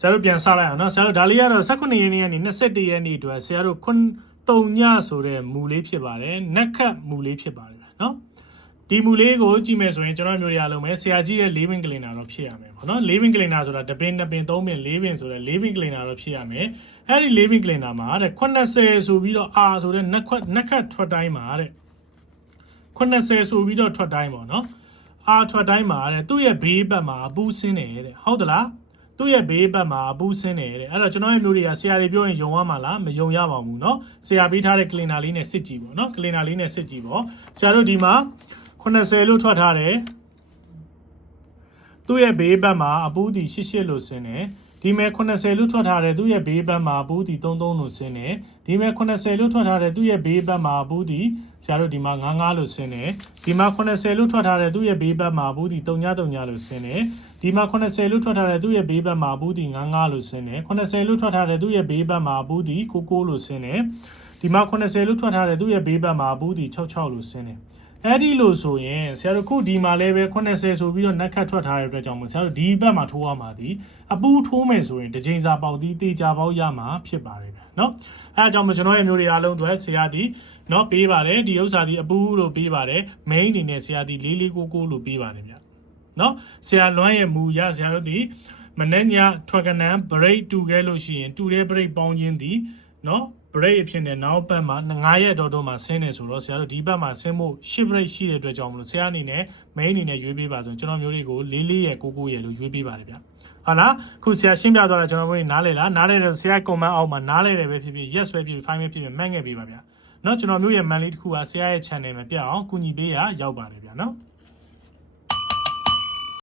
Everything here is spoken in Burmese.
ဆရာတို့ပြန်စလိုက်အောင်နော်ဆရာတို့ဒါလေးကတော့19ရက်နေ့ကနေ21ရက်နေ့အတွက်ဆရာတို့3ညဆိုတဲ့မူလေးဖြစ်ပါတယ်နက်ခတ်မူလေးဖြစ်ပါတယ်နော်ဒီမူလေးကိုကြည့်မယ်ဆိုရင်ကျွန်တော်မျိုးတွေအားလုံးပဲဆရာကြီးရဲ့4ပင်ကလင်နာတော့ဖြစ်ရမယ်ပေါ့နော်4ပင်ကလင်နာဆိုတာတပင်2ပင်3ပင်4ပင်ဆိုတဲ့4ပင်ကလင်နာတော့ဖြစ်ရမယ်အဲ့ဒီ4ပင်ကလင်နာမှာတဲ့80ဆိုပြီးတော့ R ဆိုတဲ့နက်ခတ်ထွက်တိုင်းမှာတဲ့80ဆိုပြီးတော့ထွက်တိုင်းပေါ့နော် R ထွက်တိုင်းမှာတဲ့သူ့ရဲ့ဘေးဘက်မှာအပူးဆင်းတယ်တဲ့ဟုတ်သလားသူ့ရဲ့ဘေးဘက်မှာအပူးဆင်းတယ်တဲ့အဲ့တော့ကျွန်တော်ရဲ့မျိုးတွေကဆရာတွေပြောရင်ယုံရမှာလားမယုံရပါဘူးเนาะဆရာပေးထားတဲ့ကလင်နာလေးနဲ့စစ်ကြည့်ပေါ့เนาะကလင်နာလေးနဲ့စစ်ကြည့်ပေါ့ဆရာတို့ဒီမှာ80လို့ထွက်ထားတယ်သူ့ရဲ့ဘေးဘက်မှာအပူးတီ88လို့ဆင်းတယ်ဒီမဲ့80လို့ထွက်ထားတယ်သူ့ရဲ့ဘေးဘက်မှာအပူးတီ33လို့ဆင်းတယ်ဒီမဲ့80လို့ထွက်ထားတယ်သူ့ရဲ့ဘေးဘက်မှာအပူးတီဆရာတို့ဒီမှာ55လို့ဆင်းတယ်ဒီမှာ80လို့ထွက်ထားတယ်သူ့ရဲ့ဘေးဘက်မှာအပူးတီ33လို့ဆင်းတယ်ဒီမှာ80လို့ထွက်ထားတဲ့သူ့ရဲ့ဘေးဘက်မှာအပူးတီ55လို့ဆင်းတယ်80လို့ထွက်ထားတဲ့သူ့ရဲ့ဘေးဘက်မှာအပူးတီ99လို့ဆင်းတယ်ဒီမှာ80လို့ထွက်ထားတဲ့သူ့ရဲ့ဘေးဘက်မှာအပူးတီ66လို့ဆင်းတယ်အဲ့ဒီလို့ဆိုရင်ဆရာတို့ခုဒီမှာလည်းပဲ80ဆိုပြီးတော့နက်ခတ်ထွက်ထားတဲ့အတွက်ကြောင့်မို့ဆရာတို့ဒီဘက်မှာထိုးရမှာဒီအပူထိုးမယ်ဆိုရင်တစ်ချိန်စာပေါက်ဒီတေချာပေါက်ရမှာဖြစ်ပါတယ်ဗျเนาะအဲ့အကြောင်းမို့ကျွန်တော်ရဲ့မျိုးတွေအားလုံးအတွက်ဆရာဒီเนาะပေးပါတယ်ဒီဥစ္စာဒီအပူလို့ပေးပါတယ် main အနေနဲ့ဆရာဒီ4499လို့ပေးပါတယ်ဗျเนาะဆရာလွမ်းရဲ့မူရဆရာတို့ဒီမနေ့ညထွက်ကနန်း break တူခဲ့လို့ရှိရင်တူတဲ့ break ပေါင်းခြင်းဒီเนาะ break အဖြစ်နဲ့နောက်ဘက်မှာ9ရက်တော့မှာဆင်းနေဆိုတော့ဆရာတို့ဒီဘက်မှာဆင်းဖို့10 break ရှိတဲ့အတွက်ကြောင့်မလို့ဆရာအနေနဲ့ main အနေနဲ့ရွေးပေးပါဆိုကျွန်တော်မျိုးတွေကို44ရက်99ရက်လို့ရွေးပေးပါတယ်ဗျဟုတ်လားခုဆရာရှင်းပြသွားတာကျွန်တော်မျိုးတွေနားလဲလားနားလဲတော့ဆရာ comment အောက်မှာနားလဲတယ်ပဲဖြစ်ဖြစ် yes ပဲဖြစ်ဖြစ် fine ပဲဖြစ်ဖြစ်မှတ်ခဲ့ပေးပါဗျเนาะကျွန်တော်မျိုးရဲ့ man လေးတစ်ခုကဆရာရဲ့ channel မှာပြအောင်ကူညီပေးရရောက်ပါတယ်ဗျเนาะ